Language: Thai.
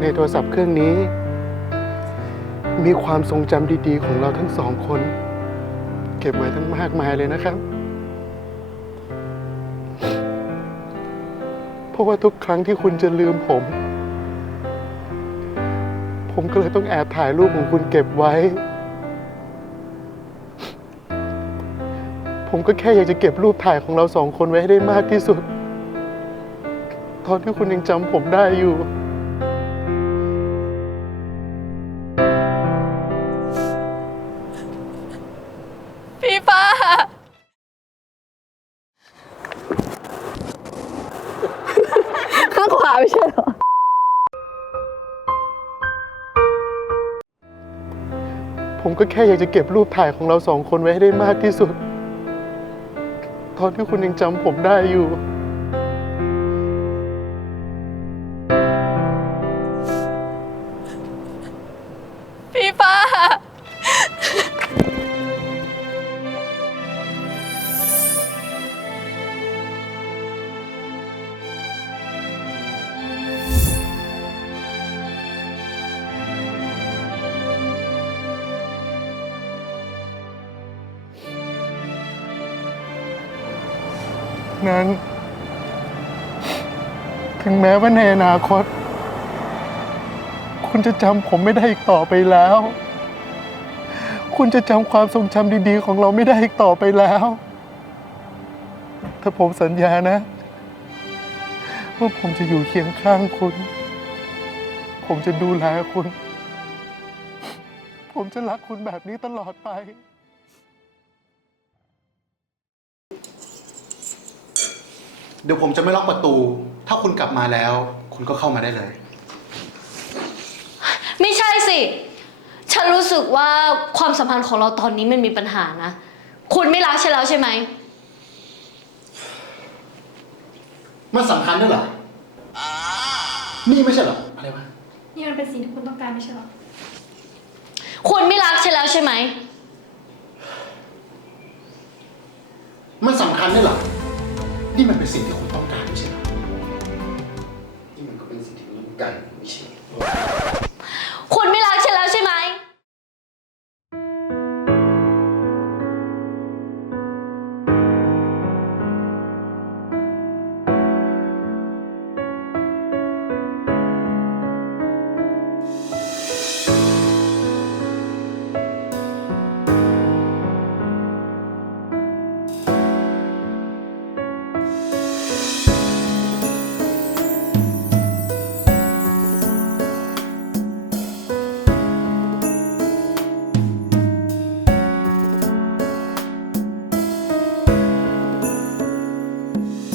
ในโทรศัพท์เครื่องนี้ มีความทรงจำดีๆ ของเราทั้งสองคน เก็บไว้ทั้งมากมายเลยนะครับ เพราะว่าทุกครั้งที่คุณจะลืมผม ผมก็เลยต้องแอบถ่ายรูปของคุณเก็บไว้ ผมก็แค่อยากจะเก็บรูปถ่ายของเราสองคนไว้ให้ได้มากที่สุด ตอนที่คุณยังจำผมได้อยู่ ไม่ใช่เหรอ ผมก็แค่อยากจะเก็บรูปถ่ายของเราสองคนไว้ให้ได้มากที่สุด ตอนที่คุณยังจำผมได้อยู่ นั้น ถึงแม้ว่าในอนาคต คุณจะจำผมไม่ได้อีกต่อไปแล้ว คุณจะจำความทรงจำดีๆ ของเราไม่ได้อีกต่อไปแล้ว ถ้าผมสัญญานะว่าผมจะอยู่เคียงข้างคุณ ผมจะดูแลคุณ ผมจะรักคุณแบบนี้ตลอดไป เดี๋ยวผมจะไม่ล็อกประตู ถ้าคุณกลับมาแล้ว คุณก็เข้ามาได้เลย ไม่ใช่สิ ฉันรู้สึกว่าความสัมพันธ์ของเราตอนนี้มันมีปัญหานะ คุณไม่รักฉันแล้วใช่ไหม มันสำคัญด้วยเหรอ นี่ไม่ใช่เหรอ อะไรวะ นี่มันเป็นสิ่งที่คุณต้องการไม่ใช่หรอ คุณไม่รักฉันแล้วใช่ไหม มันสำคัญด้วยเหรอ นี่มันเป็นสิ่งที่คุณต้องการไม่ใช่เหรอนี่มันก็เป็นสิ่งที่คุณต้องการไม่ใช่เหรอ Bye.